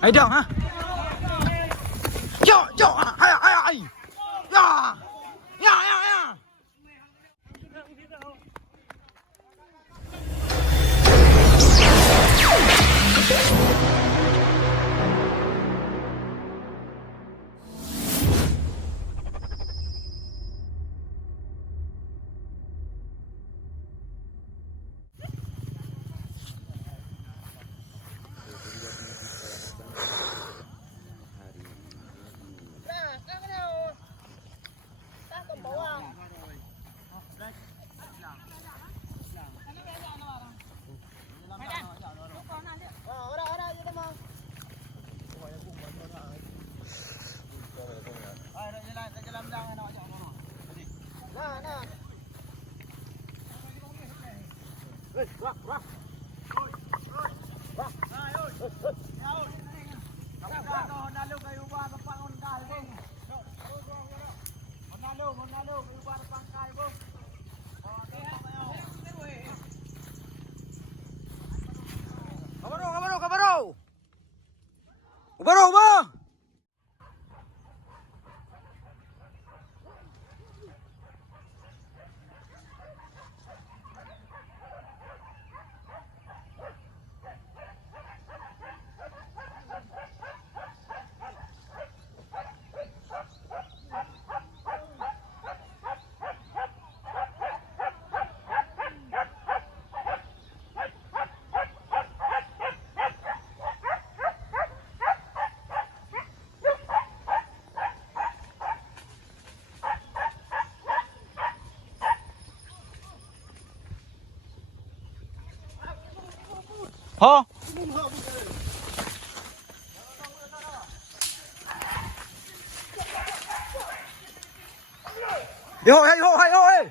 Ai đâu hả? Yo yo ai ai ai. Ya. Ya ya ya. Baru bang. Hả? Đi hội hay hội hay hội.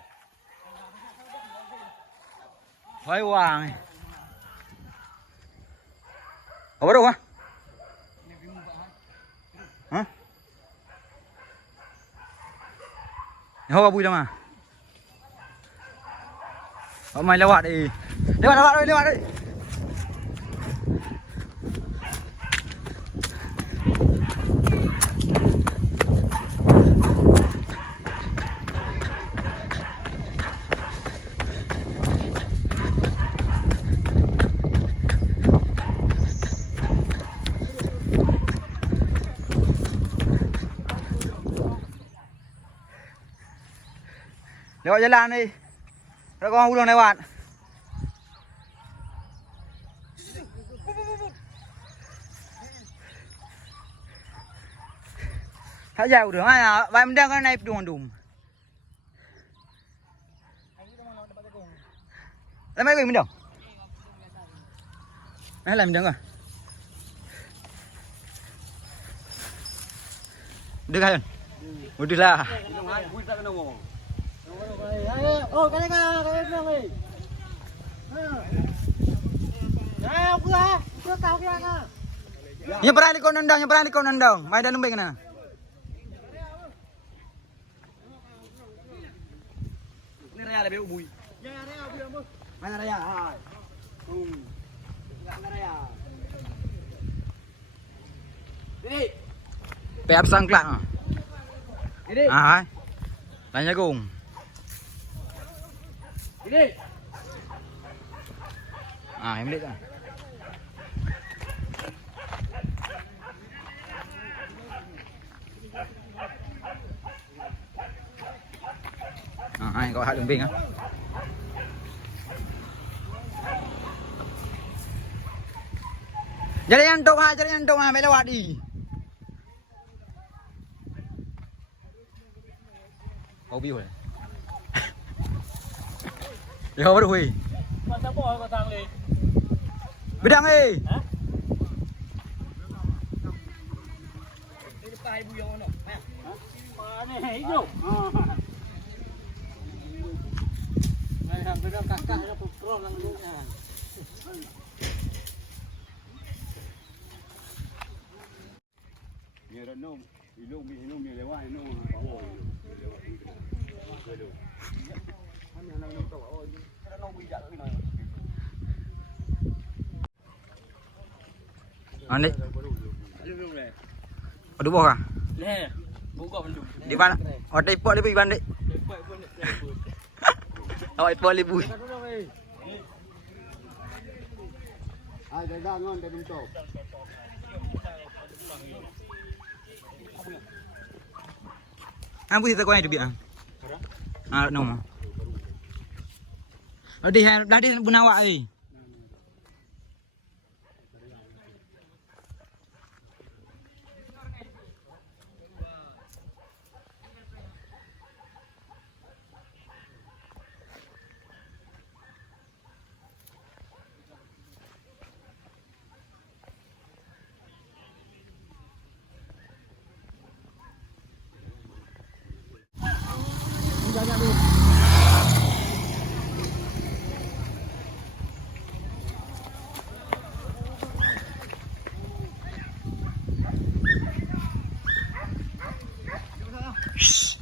Hay hoàng. Ở đâu hả? Hả? Hô bui đâu mà. Mày leo bạn đi. Leo bạn ơi, leo bạn ơi. Để gọi dây lan đi. Để con đường này bạn. Hãy dạo đường ai à? Và em đang cái này đùm đùm. Lấy mấy người mình đâu? Mấy làm mình đứng rồi. Được hay không? Một được là. Ô cái này cái này. Nah, aku tahu dia kan. Nyebrang di kau nendang. Mai dah lembek kena. Ini raya lebih ubui. Ya raya ubui amu. Mana raya? Hai. Raya. Ini. Pep sang klang. Ini. Ah. Tanya gung. Ini. À em biết rồi. Ai gọi hai đường biên á. Jadi antuk ha, mày lewat đi. Hobi rồi. Yo baru hui. Masa boy kau tang ni. Bidang eh. Hah? Ini pai buyong ano? Hah? Mana hijau? Này hàng cái cắt cắt nó tụt rong lăng luôn nha. Nhiều đàn nông, nông nhiều lấy hoài nông có ổi. Ăn đi. Aduh boh kah? Leh, buka pendu. Di mana? Oh, ada ipot lebih bandit. Lepas pun Awak ipot lebih. Ai dagang ngon dari tu. Ang putih tak kau yang tu biar. Ah, no. Oh, dia buna awak ni.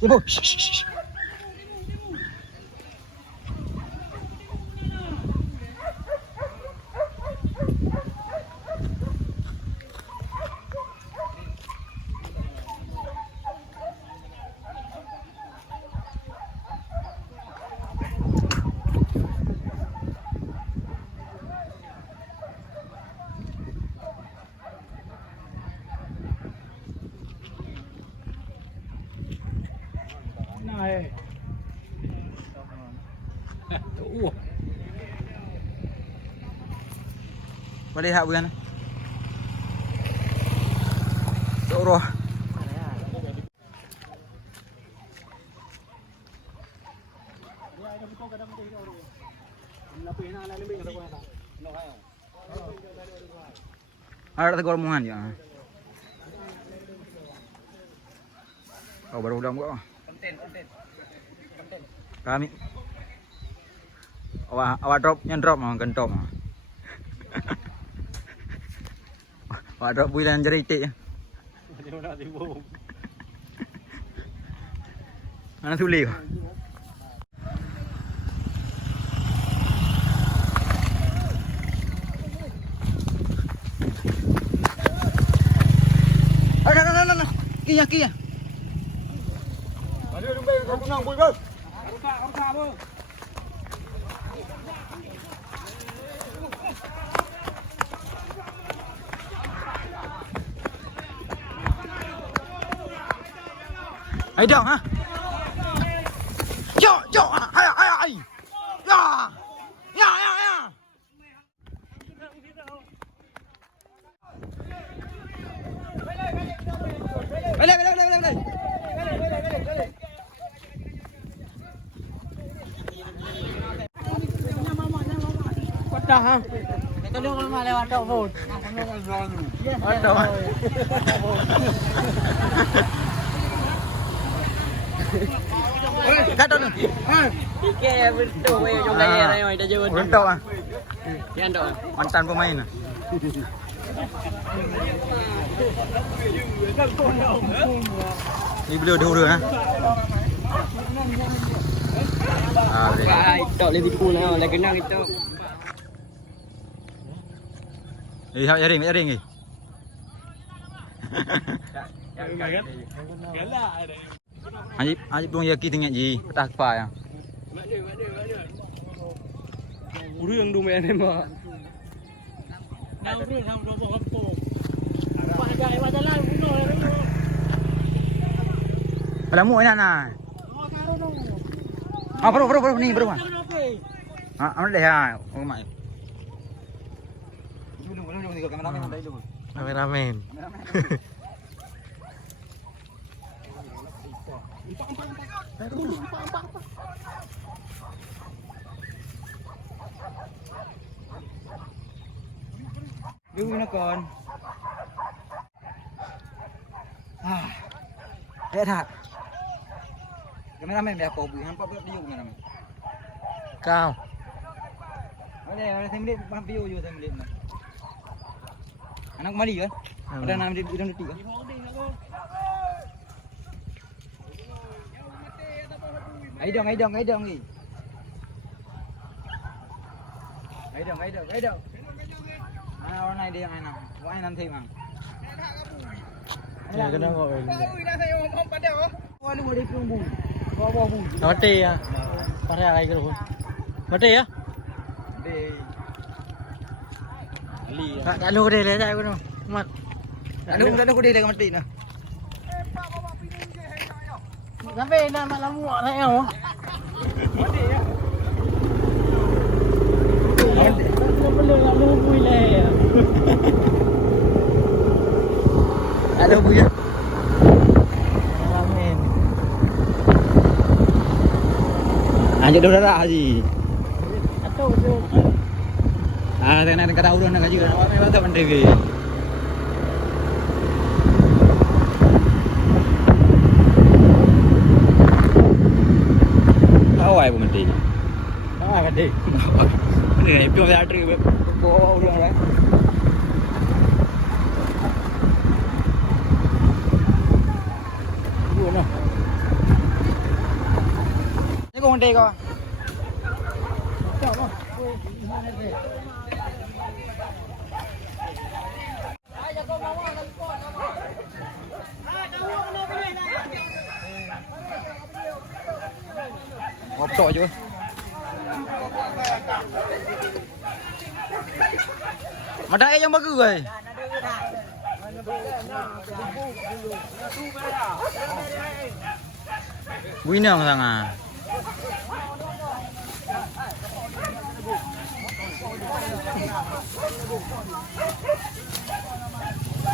Ibu. Nah. Boleh hak bukan? Suruh. Ada tegur mungan ya. Oh baru udah enggak. Konten. Kami. Awak drop yang drop mah kan drop mah. Awak drop bulan jeritik. Mana tulis? Ada. Kia. Ada rumbai kau kunang bui bang. Karuka bang. Ai dong ha. Yo, ai. Ya. Balik. Dah ha. Kita dulu kalau lewat tok pun. Ada. Kata tu. Ike betul weh jom layar ayo dah jauh. Untuk ah. Yang tok. Mantan pemain. Ni beliau dua ha. Ai tok lebih cool lah lagi kenang itu. Jaring ni. Haji belum yakin tinggal ji. Tak apa ya. Uru yang dulu main mah. Nang uru nang roboh kampung. Pak ada lewat jalan bunuh. Pada mu enak nah. Ah, bro ni bro. Ah, ambil deh ha. Rumah. Belum tiga kameramen ada dulu. Kameramen. Dia guna kon. Tak. Kameramen dia apa bu? Hampa buat video kameramen. Kau. Ada sembilan video je sembilan. Anak kembali kan? Ada 6 detik kan? Ai dong ni. Ai dong. Orang lain dia yang enak. Orang nanti mang. Ya kena kau. Wala mo rin yung buong. Mati ya. Pare ay ko. Mati ya. Kalau dia le aku no. Mat. Ano ko dili ka mati na. Sampai na malamu na yo. Mati ya. Belum lalu boleh ya. Ano po yan? Amin. Anjir udah dah haji. Atau tu. Dengan kata urun nak haji kan. Memang tak pandai ke. Awai pun mati. Ah, kade. Ini pion dah trip. Bawa urun orang. Buat no. Ni kau mati kau. Tahu no. Ngoptok je. Madak yang bagus oi. Winang sangat.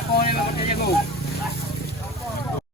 Oh, ni nak kerja jago.